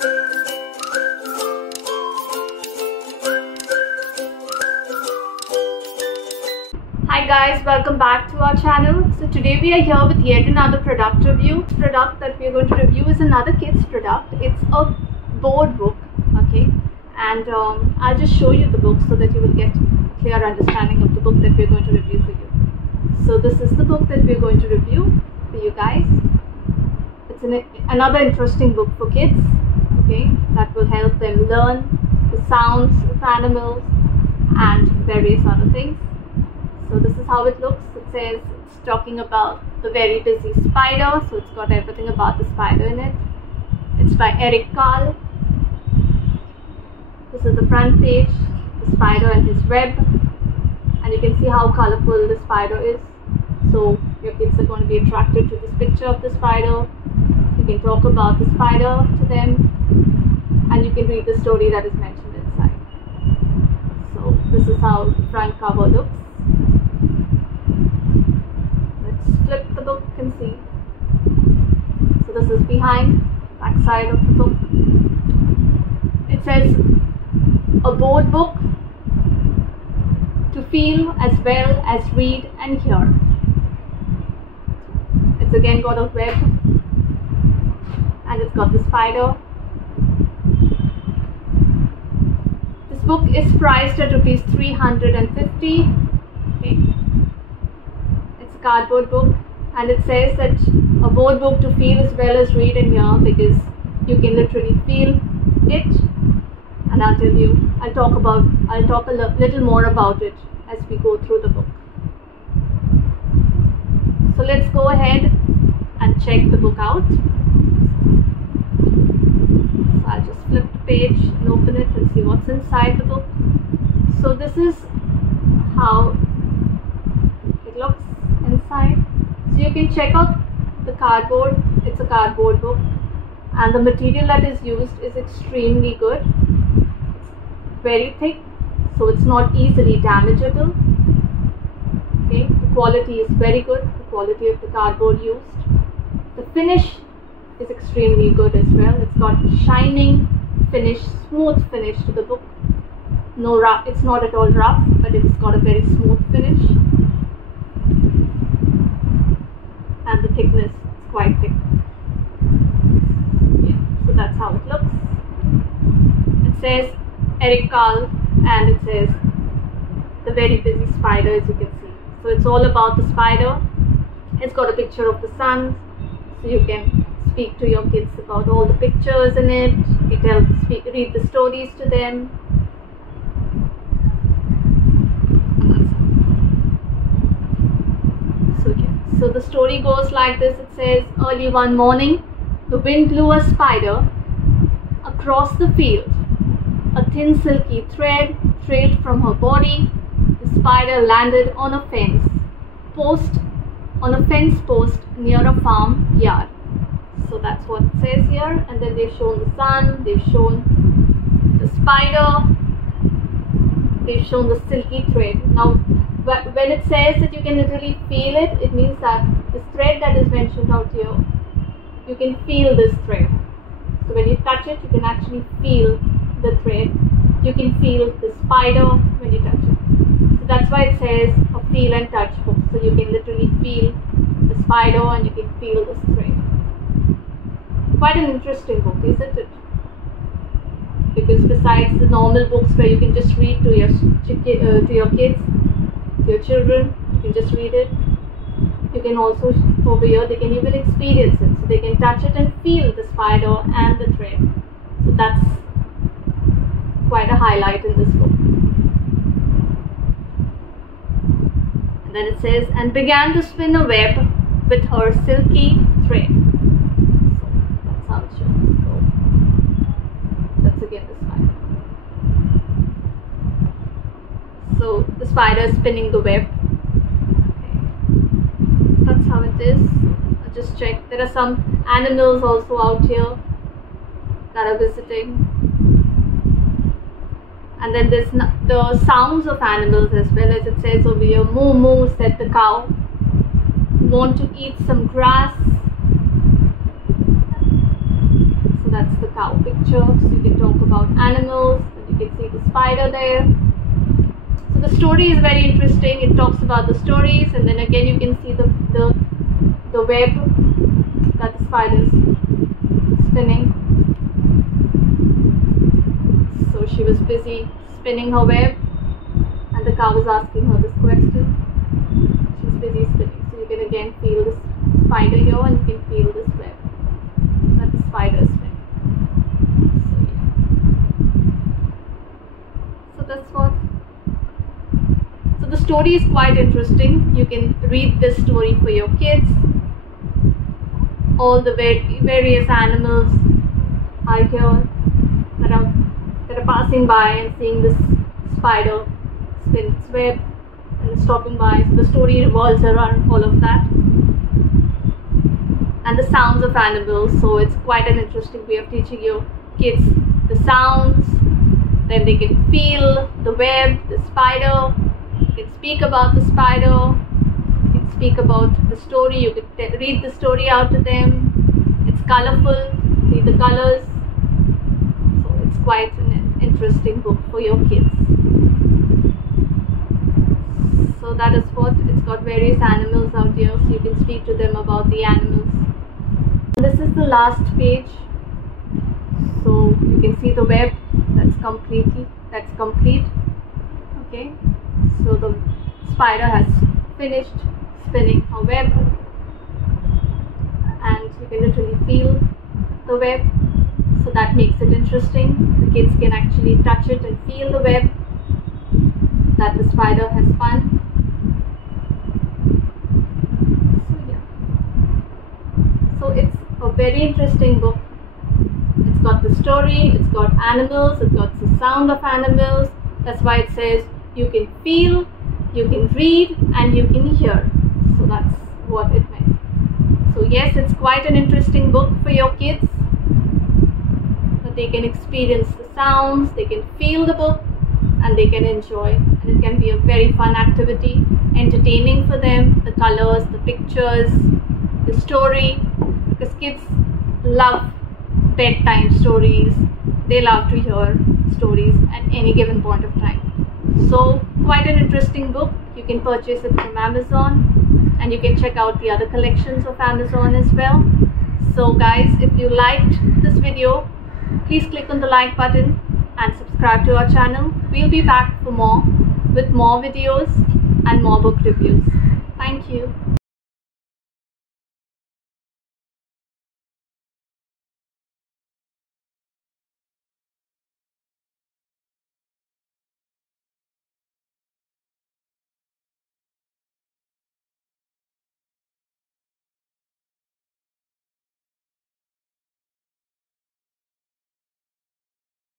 Hi guys, welcome back to our channel. So today we are here with yet another product review. This product that we are going to review is another kids product. It's a board book, okay, and I'll just show you the book so that you will get a clear understanding of the book that we're going to review for you. So this is the book that we're going to review for you guys. It's another interesting book for kids, okay, that will help them learn the sounds of animals and various other things. So this is how it looks. It says it's talking about the very busy spider, so it's got everything about the spider in it. It's by Eric Carle. This is the front page, the spider and his web, and you can see how colorful the spider is. So your kids are going to be attracted to this picture of the spider. You can talk about the spider to them, and you can read the story that is mentioned inside. So this is how the front cover looks. Flip the book and see. So this is behind, back side of the book. It says a board book to feel as well as read and hear. It's again got a web and it's got the spider. This book is priced at rupees 350. Okay. Cardboard book, and it says that a board book to feel as well as read and hear, because you can literally feel it. And I'll talk a little more about it as we go through the book. So let's go ahead and check the book out. So I'll just flip the page and open it and see what's inside the book. So this is how it looks inside. So you can check out the cardboard. It's a cardboard book, and the material that is used is extremely good. It's very thick, so it's not easily damageable. Okay, the quality is very good, the quality of the cardboard used. The finish is extremely good as well. It's got shining finish, smooth finish to the book. No rough, it's not at all rough, but it's got a very smooth finish. And the thickness is quite thick. Yeah, so that's how it looks. It says Eric Carle, and it says the very busy spider, as you can see. So it's all about the spider. It's got a picture of the sun, so you can speak to your kids about all the pictures in it. Read the stories to them. So the story goes like this. It says, early one morning, the wind blew a spider across the field. A thin silky thread trailed from her body. The spider landed on a fence post near a farm yard. So that's what it says here. And then they've shown the sun, they've shown the spider, they've shown the silky thread. Now, when it says that you can literally feel it, it means that this thread that is mentioned out here, you can feel this thread. So when you touch it, you can actually feel the thread. You can feel the spider when you touch it. So that's why it says a feel and touch book. So you can literally feel the spider and you can feel this thread. Quite an interesting book, isn't it? Because besides the normal books where you can just read to your kids, your children, you can just read it. You can also, over here, they can even experience it. So they can touch it and feel the spider and the thread. So that's quite a highlight in this book. And then it says, and began to spin a web with her silky thread. So that's how it shows. So that's again the spider. So the spider is spinning the web. Okay. That's how it is. I'll just check. There are some animals also out here that are visiting. And then there's the sounds of animals as well, as it says over here. Moo moo, said the cow. Want to eat some grass? So that's the cow picture. So you can talk about animals, and you can see the spider there. So the story is very interesting. It talks about the stories, and then again you can see the web that the spider is spinning. So she was busy spinning her web, and the cow is asking her this question. She's busy spinning. So you can again feel this spider here, and you can feel this web that the spider is spinning. So yeah. So that's what. So the story is quite interesting. You can read this story for your kids. All the various animals are here that are passing by and seeing this spider spin its web and stopping by. So the story revolves around all of that. And the sounds of animals. So it's quite an interesting way of teaching your kids the sounds. Then they can feel the web, the spider. You can speak about the spider. You can speak about the story. You can read the story out to them. It's colorful. See the colors. So it's quite an interesting book for your kids. So that is what. It's got various animals out here, so you can speak to them about the animals. This is the last page. So you can see the web that's complete. Okay. So the spider has finished spinning her web, and you can literally feel the web. So that makes it interesting. The kids can actually touch it and feel the web that the spider has spun. So yeah. So it's a very interesting book. It's got the story, it's got animals, it's got the sound of animals. That's why it says you can feel, you can read, and you can hear. So that's what it meant. So yes, it's quite an interesting book for your kids. But they can experience the sounds, they can feel the book, and they can enjoy. And it can be a very fun activity, entertaining for them. The colors, the pictures, the story. Because kids love bedtime stories. They love to hear stories at any given point of time. So quite an interesting book. You can purchase it from Amazon, and you can check out the other collections of Amazon as well. So guys, if you liked this video, please click on the like button and subscribe to our channel. We'll be back for more with more videos and more book reviews. Thank you.